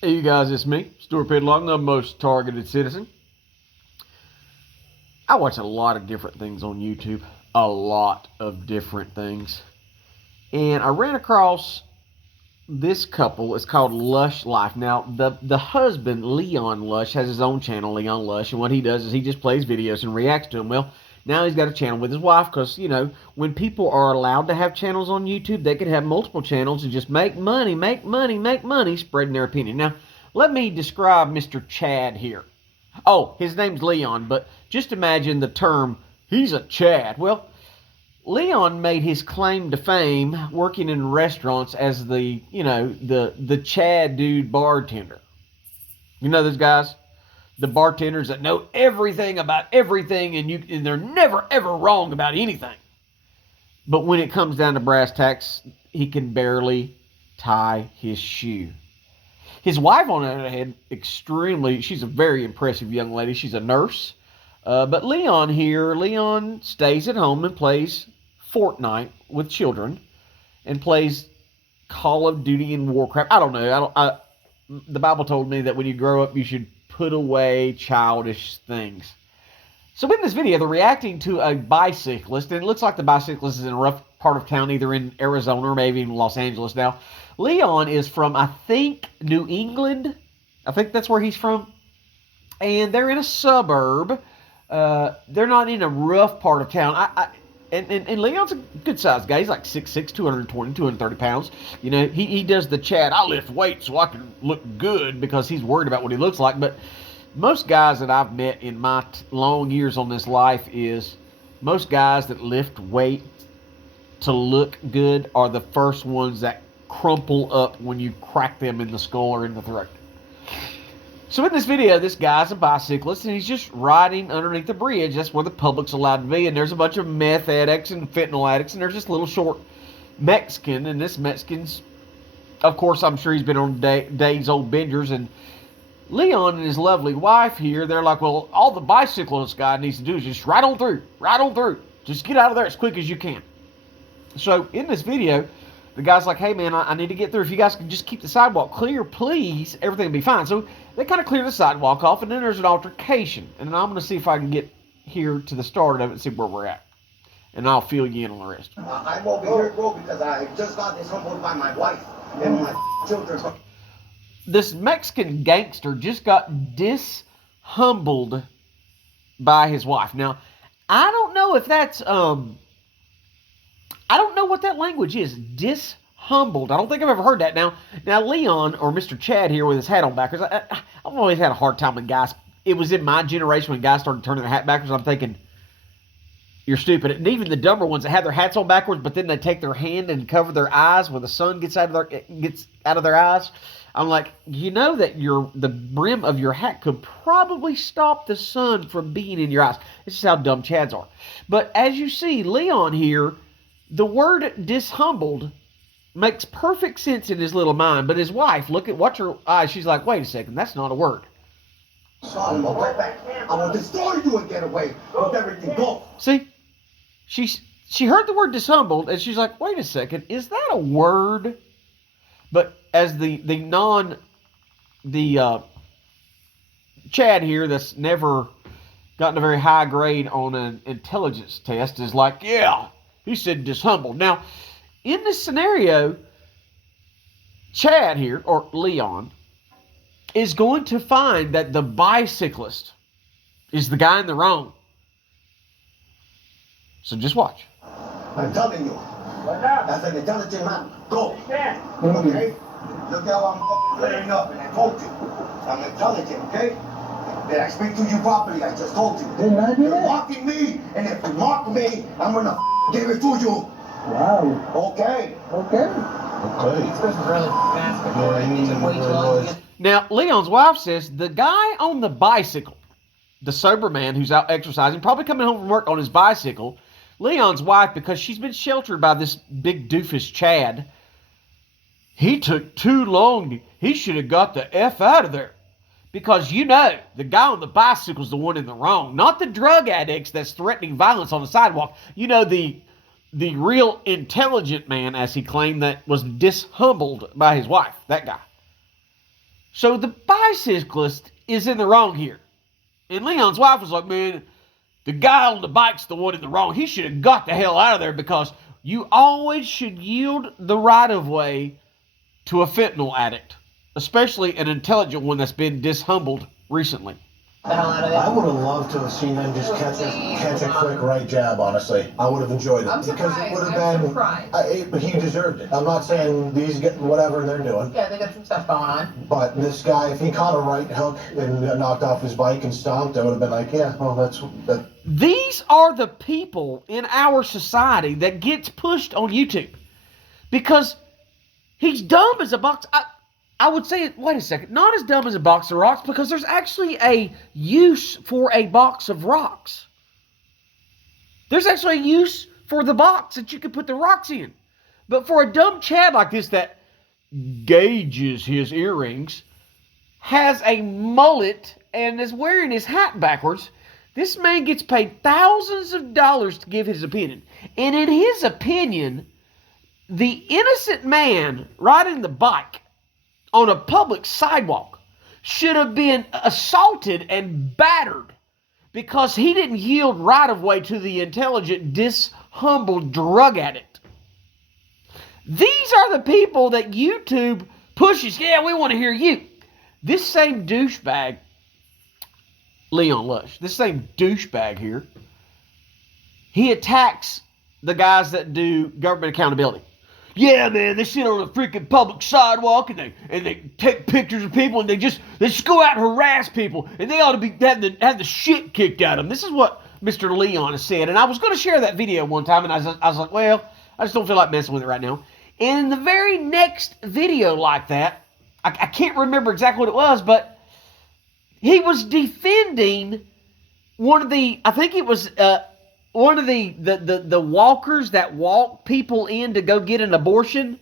Hey, you guys, it's me, Stuart Pidlock, the most targeted citizen. I watch a lot of different things on YouTube, a lot of different things. And I ran across this couple. It's called Lush Life. Now, the husband, Leon Lush, has his own channel, Leon Lush, and what he does is he just plays videos and reacts to them. Well, now he's got a channel with his wife because, when people are allowed to have channels on YouTube, they can have multiple channels and just make money, spreading their opinion. Now, let me describe Mr. Chad here. Oh, his name's Leon, but just imagine the term, he's a Chad. Well, Leon made his claim to fame working in restaurants as the Chad dude bartender. You know those guys? The bartenders that know everything about everything and they're never ever wrong about anything. But when it comes down to brass tacks, he can barely tie his shoe. His wife, on the other hand, she's a very impressive young lady. She's a nurse. But Leon stays at home and plays Fortnite with children and plays Call of Duty and Warcraft. I don't know. The Bible told me that when you grow up, you should put away childish things. So in this video, they're reacting to a bicyclist, and it looks like the bicyclist is in a rough part of town, either in Arizona or maybe in Los Angeles now. Leon is from, I think, New England. I think that's where he's from. And they're in a suburb. They're not in a rough part of town. And Leon's a good-sized guy. He's like 6'6", 220, 230 pounds. He does the Chad, I lift weights so I can look good because he's worried about what he looks like. But most guys that I've met in my long years on this life most guys that lift weight to look good are the first ones that crumple up when you crack them in the skull or in the throat. So in this video, this guy's a bicyclist, and he's just riding underneath the bridge. That's where the public's allowed to be, and there's a bunch of meth addicts and fentanyl addicts, and there's this little short Mexican, and this Mexican's, of course, I'm sure he's been on days old bingers, and Leon and his lovely wife here, they're like, well, all the bicyclist guy needs to do is just ride on through. Just get out of there as quick as you can. So in this video, the guy's like, hey, man, I need to get through. If you guys can just keep the sidewalk clear, please, everything will be fine. So they kind of clear the sidewalk off, and then there's an altercation. And then I'm going to see if I can get here to the start of it and see where we're at. And I'll fill you in on the rest. I'm over here, bro, because I just got disheartened by my wife and my children. This Mexican gangster just got dishumbled by his wife. Now, I don't know if that's... I don't know what that language is. Dishumbled. I don't think I've ever heard that. Now Leon, or Mr. Chad here with his hat on backwards, I've always had a hard time with guys. It was in my generation when guys started turning their hat backwards. I'm thinking, you're stupid. And even the dumber ones that have their hats on backwards, but then they take their hand and cover their eyes when the sun gets out of their eyes. I'm like, you know that the brim of your hat could probably stop the sun from being in your eyes. This is how dumb Chads are. But as you see, Leon here, the word dishumbled makes perfect sense in his little mind, but his wife, watch her eyes, she's like, wait a second, that's not a word. Son, I'm right back. I will destroy you and get away with everything. Go. See, she heard the word dishumbled, and she's like, wait a second, is that a word? But as the Chad here that's never gotten a very high grade on an intelligence test is like, yeah, he said dishumbled. Now, in this scenario, Chad here, or Leon, is going to find that the bicyclist is the guy in the wrong. So just watch. I'm telling you. As an intelligent man, go. Okay? Look how I'm clearing up, and I told you. I'm intelligent, okay? Did I speak to you properly? I just told you. Didn't I do You're that? mocking me, and if you mock me, I'm gonna give it to you. Wow. Okay? Okay. It's going really fast, but he's way too long. Now, Leon's wife says the guy on the bicycle, the sober man who's out exercising, probably coming home from work on his bicycle, Leon's wife, because she's been sheltered by this big doofus Chad, he took too long. He should have got the F out of there. Because, the guy on the bicycle is the one in the wrong. Not the drug addicts that's threatening violence on the sidewalk. The real intelligent man, as he claimed, that was dishumbled by his wife. That guy. So the bicyclist is in the wrong here. And Leon's wife was like, man, the guy on the bike's the one in the wrong. He should have got the hell out of there because you always should yield the right of way to a fentanyl addict, especially an intelligent one that's been dishumbled recently. The hell out of there. I would have loved to have seen them just catch a quick right jab, honestly. I would have enjoyed it. I'm because surprised. it would have I'm been. surprised. But he deserved it. I'm not saying these get whatever they're doing. Yeah, they got some stuff going on. But this guy, if he caught a right hook and knocked off his bike and stomped, I would have been like, yeah, well, that. These are the people in our society that gets pushed on YouTube because he's dumb as a box. I would say, wait a second, not as dumb as a box of rocks because there's actually a use for a box of rocks. There's actually a use for the box that you can put the rocks in. But for a dumb Chad like this that gauges his earrings, has a mullet, and is wearing his hat backwards, this man gets paid thousands of dollars to give his opinion. And in his opinion, the innocent man riding the bike on a public sidewalk should have been assaulted and battered because he didn't yield right of way to the intelligent, dishumbled drug addict. These are the people that YouTube pushes. Yeah, we want to hear you. This same douchebag, Leon Lush, this same douchebag here, he attacks the guys that do government accountability. Yeah, man, they sit on a freaking public sidewalk and they take pictures of people and they just go out and harass people and they ought to be have the shit kicked out of them. This is what Mr. Leon has said, and I was going to share that video one time, and I was like, well, I just don't feel like messing with it right now. And in the very next video like that, I can't remember exactly what it was, but he was defending one of the, I think it was one of the walkers that walk people in to go get an abortion.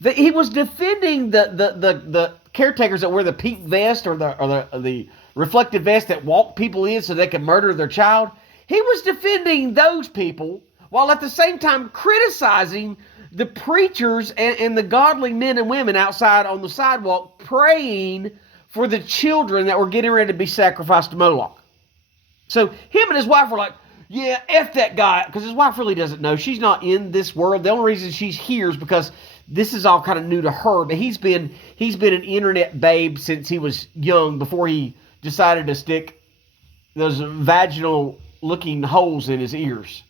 He was defending the caretakers that wear the pink vest or the reflective vest that walk people in so they can murder their child. He was defending those people while at the same time criticizing the preachers and the godly men and women outside on the sidewalk praying for the children that were getting ready to be sacrificed to Moloch. So him and his wife were like, yeah, F that guy, because his wife really doesn't know. She's not in this world. The only reason she's here is because this is all kind of new to her. But he's been an internet babe since he was young, before he decided to stick those vaginal-looking holes in his ears.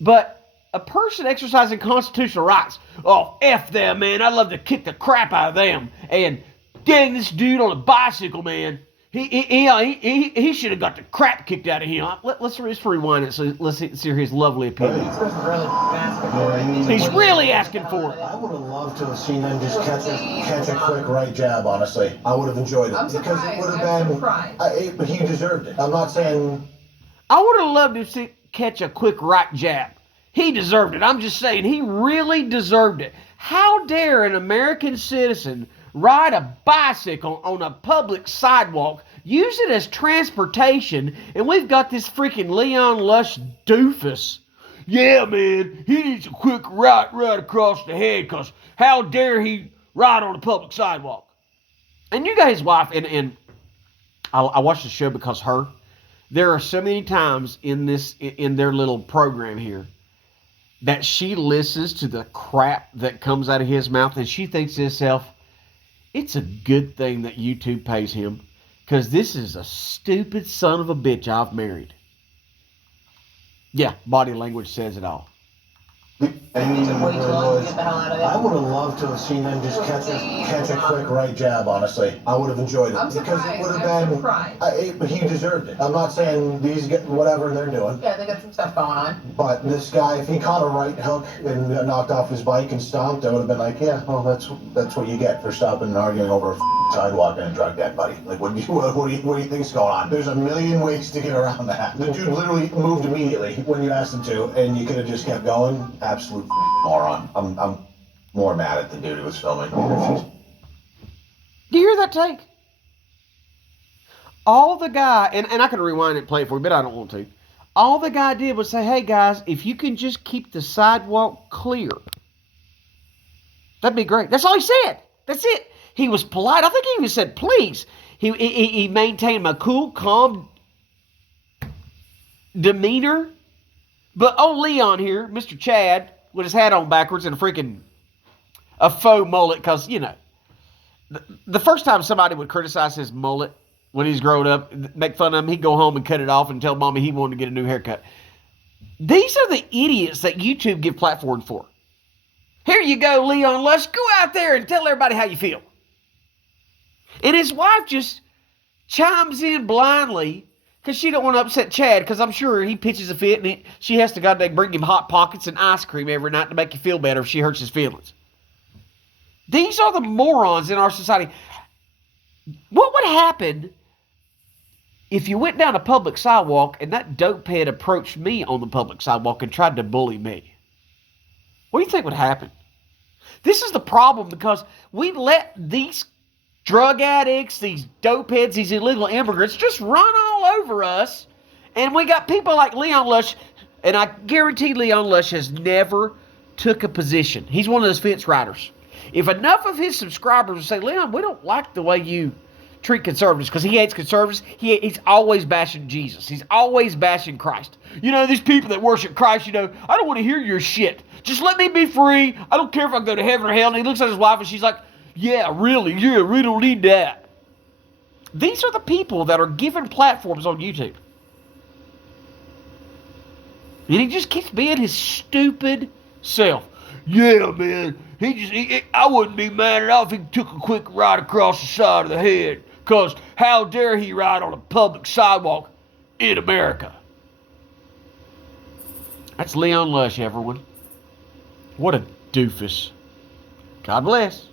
But a person exercising constitutional rights, oh, F them, man. I'd love to kick the crap out of them. And dang, this dude on a bicycle, man. He should have got the crap kicked out of him. Let's rewind it so let's hear his lovely opinion. This person's really asking for it. He's really asking for it. I would have loved to have seen them just catch a quick right jab, honestly. I would have enjoyed it. I'm because surprised. it would have I'm been. surprised. But he deserved it. I'm not saying. I would have loved to catch a quick right jab. He deserved it. I'm just saying, he really deserved it. How dare an American citizen ride a bicycle on a public sidewalk, use it as transportation, and we've got this freaking Leon Lush doofus. Yeah, man, he needs a quick right across the head, because how dare he ride on a public sidewalk? And you got his wife, and I watched the show because her. There are so many times in their little program here that she listens to the crap that comes out of his mouth, and she thinks to herself, it's a good thing that YouTube pays him, because this is a stupid son of a bitch I've married. Yeah, body language says it all. It needs to wait too long to get the hell out of there. I would have loved to have seen them just catch a quick right jab, honestly. I would have enjoyed it. I'm because surprised. it would have I'm been. surprised. But he deserved it. I'm not saying these get whatever they're doing. Yeah, they got some stuff going on. But this guy, if he caught a right hook and knocked off his bike and stomped, I would have been like, yeah, well, that's what you get for stopping and arguing over a sidewalk and a drug debt, buddy. Like, what do you think's going on? There's a million ways to get around that. The dude literally moved immediately when you asked him to, and you could have just kept going. Absolute moron. I'm more mad at the dude who was filming. Do you hear that take? All the guy, and I could rewind it and play it for you, but I don't want to. All the guy did was say, hey guys, if you can just keep the sidewalk clear, that'd be great. That's all he said. That's it. He was polite. I think he even said, please. He maintained a cool, calm demeanor. But old Leon here, Mr. Chad, with his hat on backwards and a faux mullet, because, you know, the first time somebody would criticize his mullet when he's grown up, make fun of him, he'd go home and cut it off and tell mommy he wanted to get a new haircut. These are the idiots that YouTube give platforms for. Here you go, Leon Lush. Go out there and tell everybody how you feel. And his wife just chimes in blindly because she don't want to upset Chad, because I'm sure he pitches a fit and she has to goddamn bring him Hot Pockets and ice cream every night to make you feel better if she hurts his feelings. These are the morons in our society. What would happen if you went down a public sidewalk and that dopehead approached me on the public sidewalk and tried to bully me? What do you think would happen? This is the problem, because we let these drug addicts, these dopeheads, these illegal immigrants just run all over us. And we got people like Leon Lush, and I guarantee Leon Lush has never took a position. He's one of those fence riders. If enough of his subscribers would say, Leon, we don't like the way you treat conservatives, because he hates conservatives, he's always bashing Jesus. He's always bashing Christ. You know, these people that worship Christ, you know, I don't want to hear your shit. Just let me be free. I don't care if I go to heaven or hell. And he looks at his wife and she's like, yeah, really, we don't need that. These are the people that are given platforms on YouTube. And he just keeps being his stupid self. Yeah, man, I wouldn't be mad at all if he took a quick ride across the side of the head, because how dare he ride on a public sidewalk in America? That's Leon Lush, everyone. What a doofus. God bless.